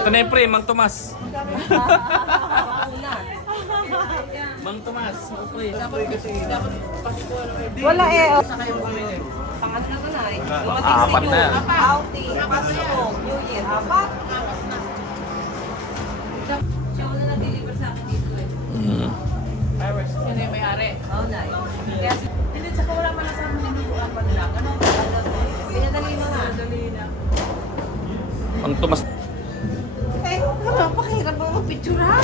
Ito na yung pre, Mang Tomas. Mang Tomas, pre. Wala eh. Pangat na na eh. Apat na yan. Outing. Pasko. New Year. Apat. Siya wala na-deliver sa akin dito eh. Fireworks. Sino yung may-ari? Oo na eh. Hindi, tsaka wala man sa mga nilubuan pa nila. Ganun. Pinadali mo na. Dali na. Mang Tomas. Eh, wala. Pakihirap mo mag-picture ha?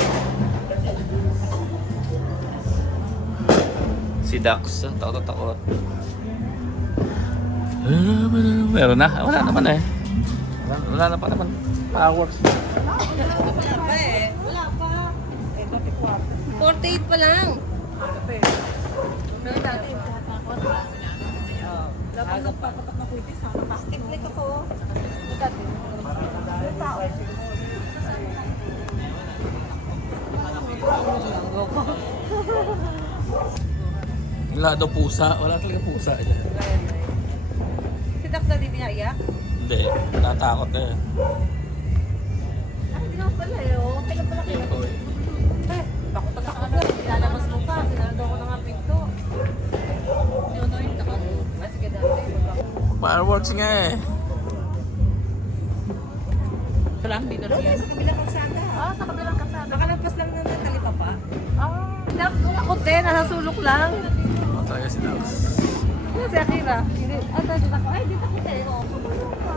Si Dax, takot. Meron na. Wala naman eh. Wala na pa naman. Fireworks. Wala pa eh. Wala pa. Eh, 34. 48 pa lang. Pero dati, tatakot ha? Dapat nagpapatak na kuitis ha? Pastiflik ako. Dati. Tao. Wala daw pusa. Wala talaga pusa. Si Dax na di pinaiyak? Hindi. Natakot eh. Hindi naman pala eh. Oh. Kaya pala kayo. Eh, takot na takot na. Ilalabas mo pa. Sinarado ko na nga pinto. Hindi ko na yung takot. Ah, sige dati. Fireworks nga eh. Ito lang, dito lang yan. Sa kabilang kalsada. Ah, sa kabilang kasama. Nakalampas lang na natalita pa. Ah, Dax, takot din. Nasa sulok lang. Oo talaga si Dax. Ano si Akira? Hindi. Ah, dito ako. Ay, dito ako eh. Oh, sumunod ka.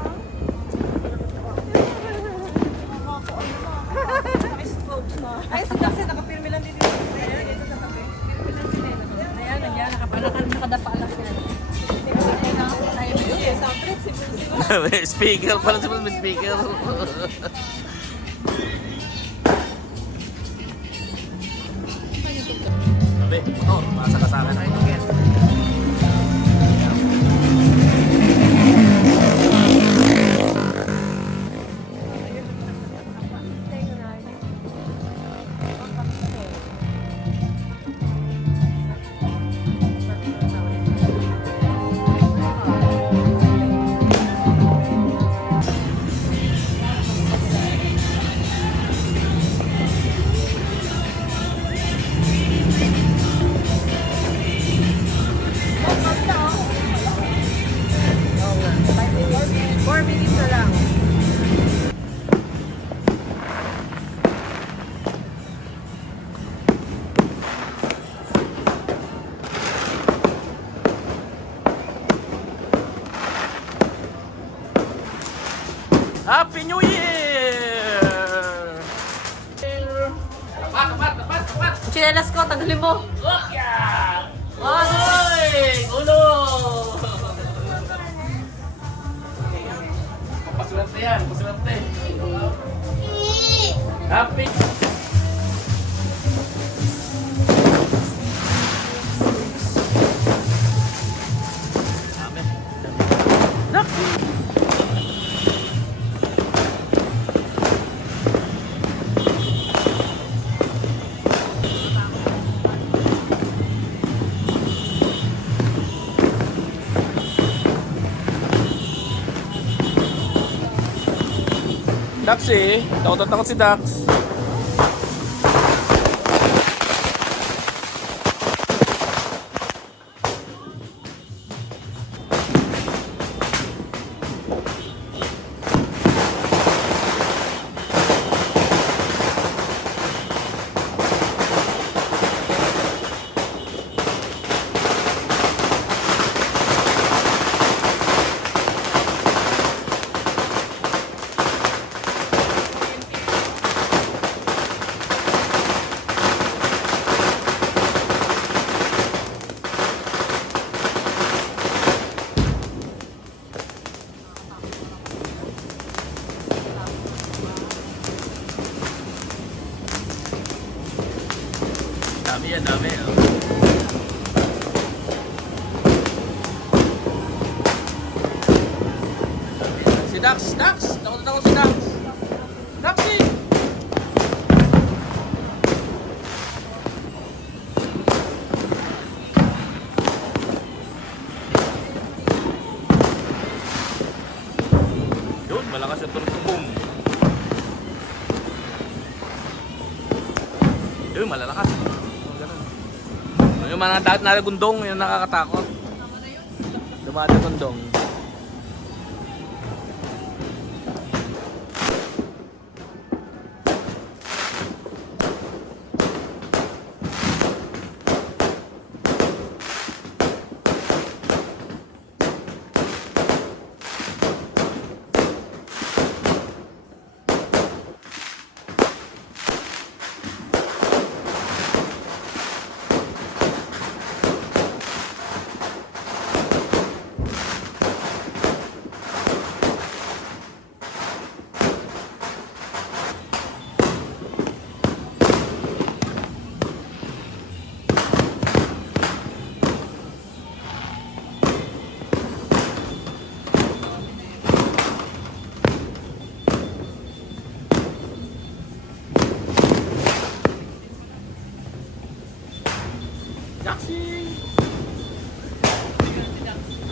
Ay, si Dax nakapirmi lang dito. Ayan, dito sa tabi. Ayan, nandiyan. Nakadapa lang sila. May speaker pala siya, may speaker. Sabi, motor, masa ka sa akin. Happy New Year! Tapat! Chinelas ko, tanggalin mo. Oh, yeah! Oy! Ulo! Pasulante yan, pasulante. Happy! Dami. Naku! Dax eh. Takot si Dax. Dami. Oh. Si Dax! Takot si Dax! Daxi! Yun, malakas yung tunog. Boom! Yun, malalakas. Ganun. Yung mga dagat na gundong, yung nakakatakot. Dumada gundong.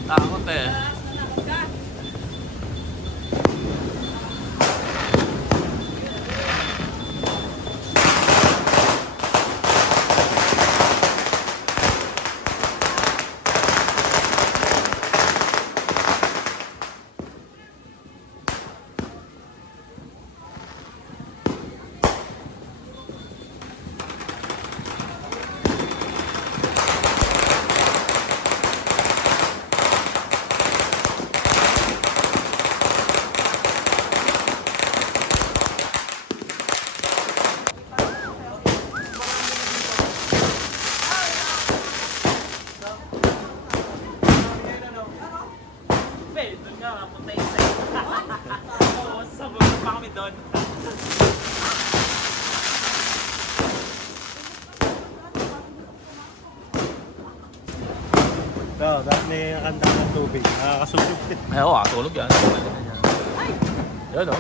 Takot eh. Oo, dahil may nakanta ng tubig. Nakakasulog din. Ay, oo, tulog yan. Yan o.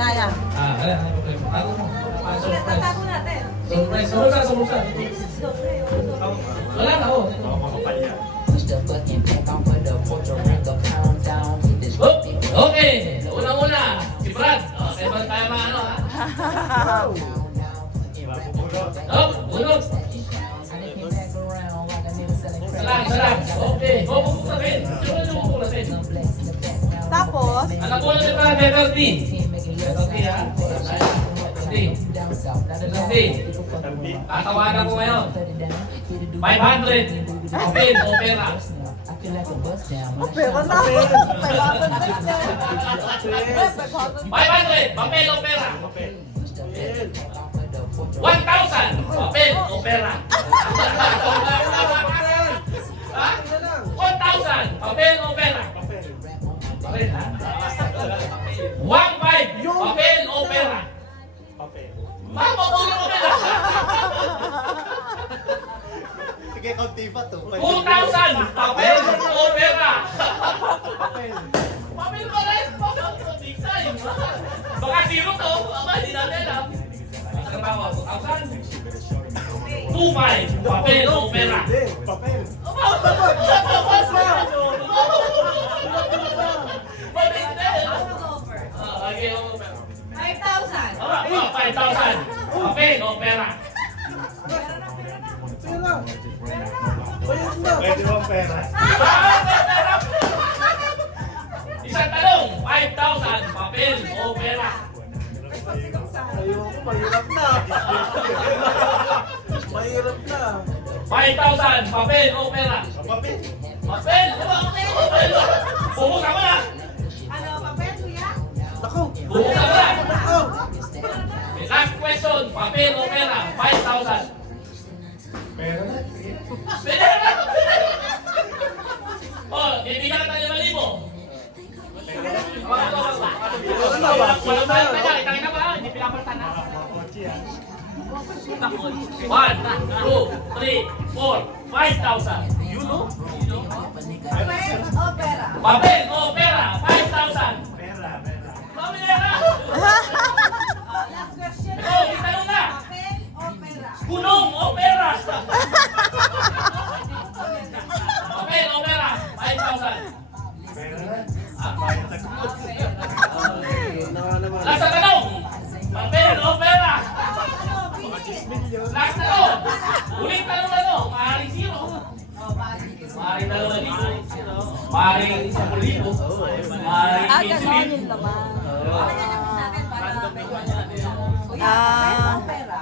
Yaya. Tatago natin. Wala na, oh. Okay, unang-una, si Brad. Okay, ba tayo maano ha? Bunot. Isa lang. Okay, bubuk natin. Sino na bubuk natin? Tapos, Alam ko na ito na letter D. Letter D ha? Letter D. Tatawanan ko ngayon. 500. Papel o pera. pera na. 500. Papel o pera. 1,000. Papel o pera. 1,000. Papel o pera. Papel ha? 1,500. Papel o pera. Mama, papel o pera. Sige, kaunti pa to. 2,000. Papel o pera. Papel pa rin. Papel o design. Baka zero to. Aba, hindi natin alam. Ang bawa, 2,000. 2,500. Papel o pera. Papel. Okay, o pera. 5,000. 5,000. Papel o pera. Pwede bang pera? Isang tanong, 5,000. Papel o pera. Ayoko, mahirap na. Mahirap na. 5,000. Papel o pera. Papel. Papel. Papel. Bumuka mo na. Ako! Bubuksan mo na. Ako! Last question, papel o pera? 5,000. Pera na. Pera! Oh, bibigyan ka tayo 5,000. Walang bayad ka na. Itangin na ba? Hindi pinapalitan na. Kotse yan. 1, 2, 3, 4, 5,000. You know? Papel o pera? Papel o pera? 5,000. Pera. Pamilera! Last question. Oh, itanong na. Papel o pera? Kulong o pera? Papel o pera? 5,000. Pera na. Ah, Yun na nga naman. Last na tanong. Papel o pera? Ano, bilis. Last na tanong. Uling tanong na to. Maaaring 0. Maaaring 2,000. Maaaring 10,000. Maaaring 15,000. Yun naman. Ah, Pera.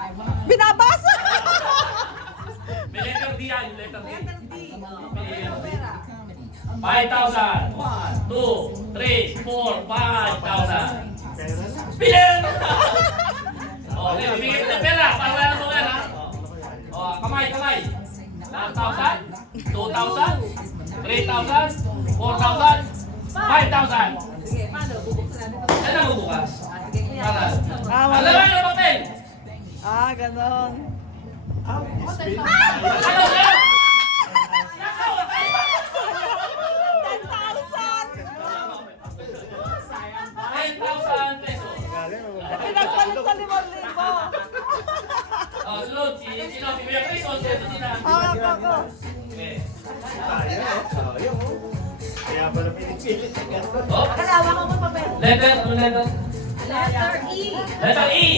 binabasa! May letter D yan. Letter D. Letter D. Papel o pera? 5,000. 1, 2, 3, 4, 5,000. Pera na. Pinel! Oh, okay, bibigyan kita ng pera. Para ano mo yan, ha? Oh, kamay. 1,000, 2,000, 3,000, 4,000, 5,000. Sige, paano? Bubuksan natin ito. Yan ang bubukas. Sige, Para. Ah, Ang laman ng papel. Ah, ganon. Ah, spin. Ano yan? 10,000 pesos. Galing, Pinagpalit sa 5,000. Oh, sunod. Sino? Si Kuya Chris o si Ito Tina? Ako. Okay. Sayang, oh. Kaya pala pinipilit na gano'n. Oh, Kalawa ko mo papel. letter. Ano letter? Letter E. Letter E.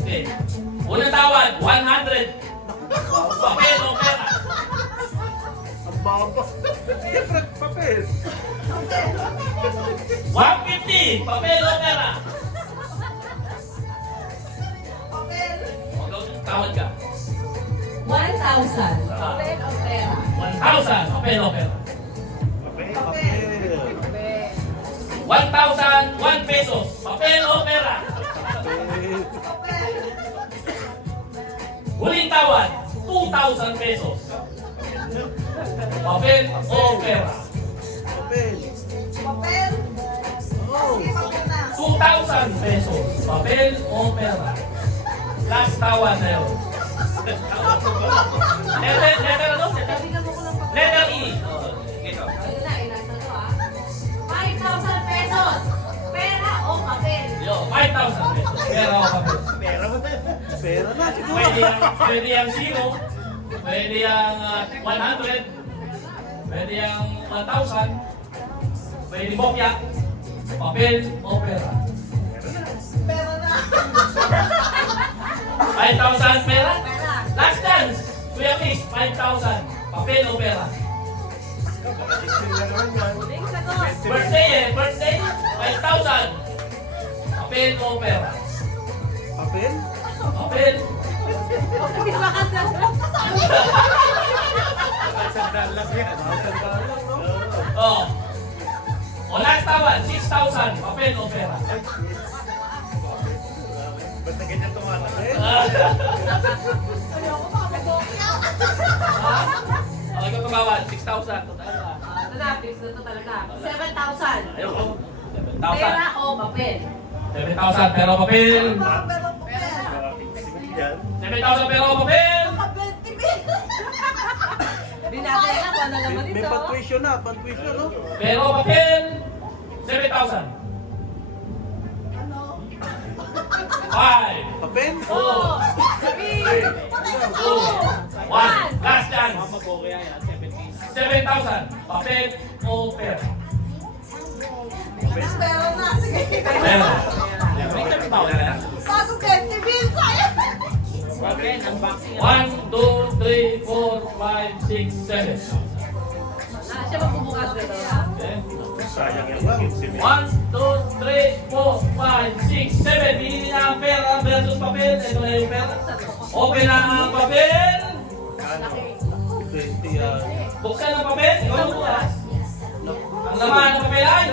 Okay. Unang tawad, 100. Papel o pera? Ang baba. Siyempre, papel. 150. Papel o pera? Papel. Tawad ka. 1,000. Papel o pera? 1,000. Papel o pera? Papel. Papel. 1,000, 1 pesos. Papel o pera? Papel. Papel. Huling tawad, 2,000 pesos. Papel o pera? Papel. Papel. Sige, papel na. 2,000 pesos. Papel o pera? Last tawad na yun. Letter ano? Bigyan mo ko lang papel. Letter E. Oh, ito. Ayun na, ilan na to ah. 5,000 pesos. Pera o papel? Yo, 5,000 pesos. Pera o papel? Pera mo na. Pera na, siguro. Pwede yung 0. Pwede yung 100. Pwede yung 1,000. Pwede bokya. Papel o pera? Pera na. 5,000 pera? Pera. Last chance! Kuya Chris, 5,000. Papel o pera? Spin na naman yan. Huling sagot. Birthday eh, birthday. 5,000. Papel o pera? Papel? Papel. Hindi ba ka sagot? Sandal lang yan. Sandal lang, no? Oh. O last tawad, 6,000. Papel o pera? Ay, shit. Ba't na ganyan tumatakil? Ayoko baka may bokya. O, ikaw tumawad, 6,000. Total na. Ito na, fix na to talaga. 7,000. Ayoko. Pera 7,000. o papel? 7,000 pero papel. Papel o papel? Sige yan. 7,000 pero papel. Papel, tibil. Hindi natin alam kung ano naman May ito. pan-tuition na, pan-tuition, no? Pero papel. 7,000. Ano? 5, Papel? 4, Sabi! 2, 1. Last chance. 7,000. Papel o pera? Pera na, sige. Pera. Bago 20 bill, sayang. 1, 2, 3, 4, 5, 6, 7. Siya magbubukas dito. Okay. Sayang yan lang. 1, 2, 3, 4, 5, 6, 7. Binili na ang pera versus papel. Ito na yung pera. Open na ang papel. Ano? 20 yan. Buksan ang papel. Ikaw ang bukas. Ang laman ng papel ay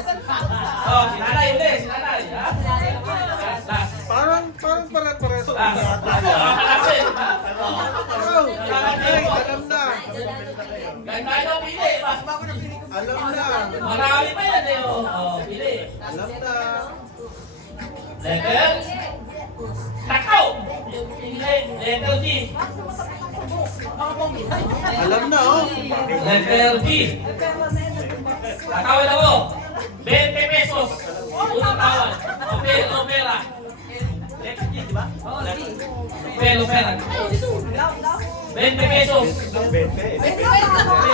Oh, sinanay uli, sinanay. Ha? Last, last. Parang pare-pares. Last. Kalasin. Alam na. Kahit tayo pili. Alam na. Marami pa yan eh. Oh, pili. Alam na. Letter. Takaw. Pili. Letter G. Alam na, oh. Letter G. Tatawin ako. 20 pesos. Unang tawad. Papel o pera. Letter G, di ba? Papel o pera. 20 pesos. Papel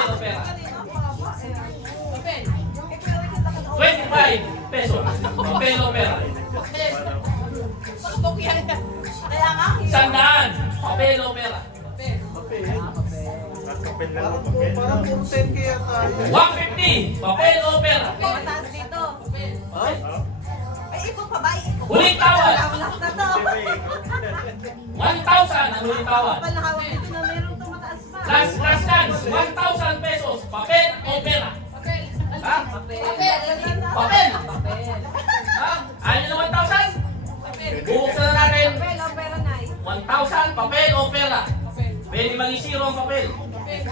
o pera. 25 pesos. Papel o pera. Kaya nga, 100. Papel o pera. Kapil na lang. Parang puro 10K yata. 150. Papel o pera. mataas dito. Ay, ipong pa ba? Huling tawad. Wala na to. 1,000 ang huling tawad. Kapal na hawak dito na meron itong mataas pa. Last chance. 1,000 pesos. Papel o pera. Ha? Papel. Ha? Ayaw nyo na 1,000? Bubuksan na natin. Papel o pera na 1,000 papel o pera. Pwede maging 0 ang papel.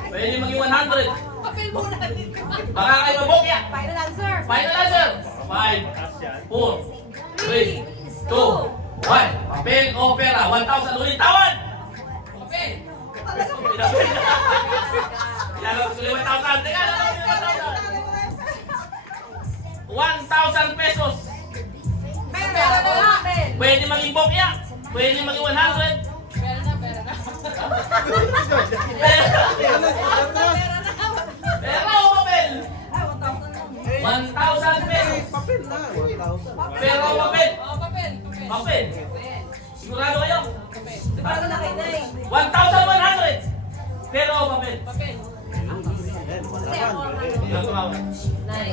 Pwede maging 100. Papel muna dito. Baka kayo mabokya. Final answer. Final answer. 5, 4, 3, 2, 1. Papel o pera. 1,000 ulit tawad. Papel. Ilalabas ko yung 1,000. Teka, lalabas ko yung 1,000 pesos. Pera o papel. Pwede maging bokya. Pwede maging 100. Pera o papel? Ay, 1,000 lang. 1,000 pesos. Papel na. 1,000. Pera o papel? Papel. Sigurado kayo? Paano na kayo, Nay? 1,100. Pera o papel? Kasi ako ang ano. Ilang tumawag? Nay.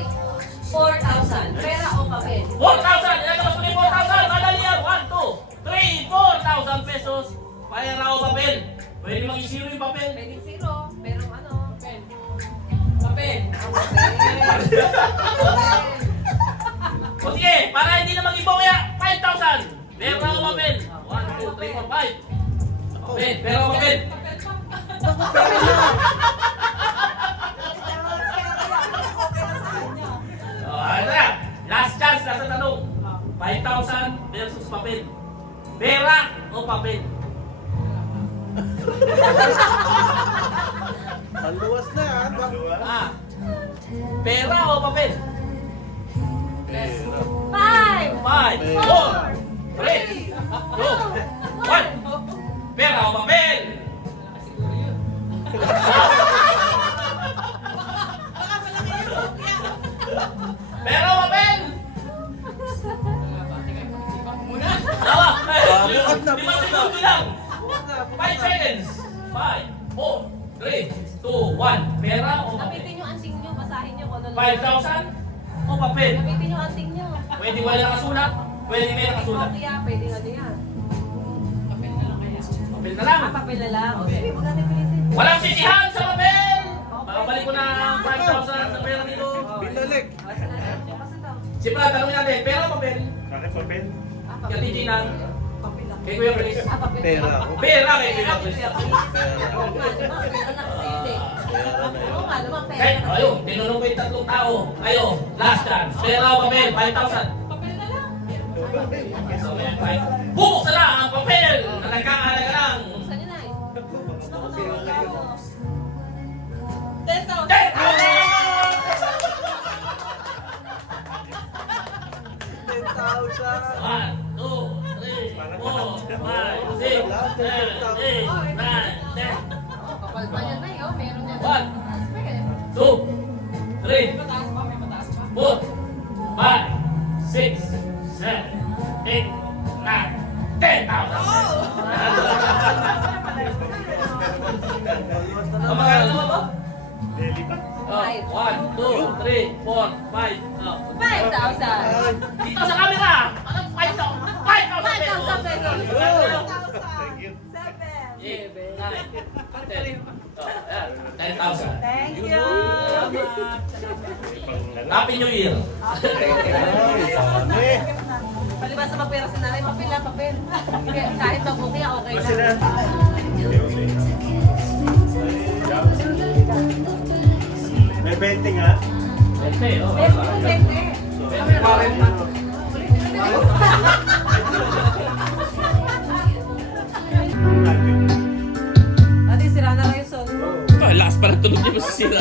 4,000. Pera o papel? 4,000! Ilalabas ko na yung 4,000! Madali yan! 1, 2, 3, 4,000 pesos! Pera o papel? Pwede mag-isiro yung papel. Pwede zero. Pero ano? O sige, para hindi na mag-ibaw kaya, 5,000! Pera o papel? 1, 2, 3, 4, 5. Papel, pera o papel? Ito na. Last chance na sa tanong. 5,000 versus papel. Pera o papel? Ang luwas na yan. Ah. Pera o papel? 5. 5, 4, 3, 2, 1. Pera o papel? Pera o papel? Tawa! Bukat na, 5 bukat na. segundo lang! 5 seconds! 5, 4, 3, 2, 1. Pera o papel? Gamitin yung anting nyo. Basahin nyo kung ano. 5,000 o papel? Gamitin yung anting nyo. Pwede wala nakasulat, pwede may nakasulat. Kaya pwede ano yan. Papel na lang. Papel na lang. O sige, huwag natin pilitin. Walang sisihan sa papel! Babalik ko na ang 5,000 sa pera dito. Binalik. Siyempre, tanongin natin, pera o papel? Bakit papel? Kaya titinan. Kay Kuya Chris. Papel. Pera ako. Pera kay Kuya Chris. Oo nga naman, pera na kasi yun eh. Oo nga naman, pera Kahit, na kasi. ayun, tinanong ko yung 3 tao. Ayo, last chance. Pera o papel? 5,000. So, ayan, right. Bubuksan na ang papel na nagkakahalaga ng Buksan nyo na eh. 1, 2, 3, 4, 5, 6, 7, 8, 9, 10. Kapal pa yan na eh, oh. Meron yan. 1, 2, 3, 4, 5, 6, 7, 8, 9, 10,000. Ang magkano naman ba? Deli pa. 1, 2, 3, 4, 5. 5,000. Dito sa camera! 5,000 pesos! 5,000 pesos. Thank you. 8, 9, 10. 10,000. Thank you. Pang Happy New Year. Ay, dami. Palibasa magpera sa nanay, papel lang, papel. Kahit mabuti, okay Kasi lang. na. May 20 nga. Ente, oh. Ate, sira na lang yung song. Oh, lakas pa ng tunog niya, masisira.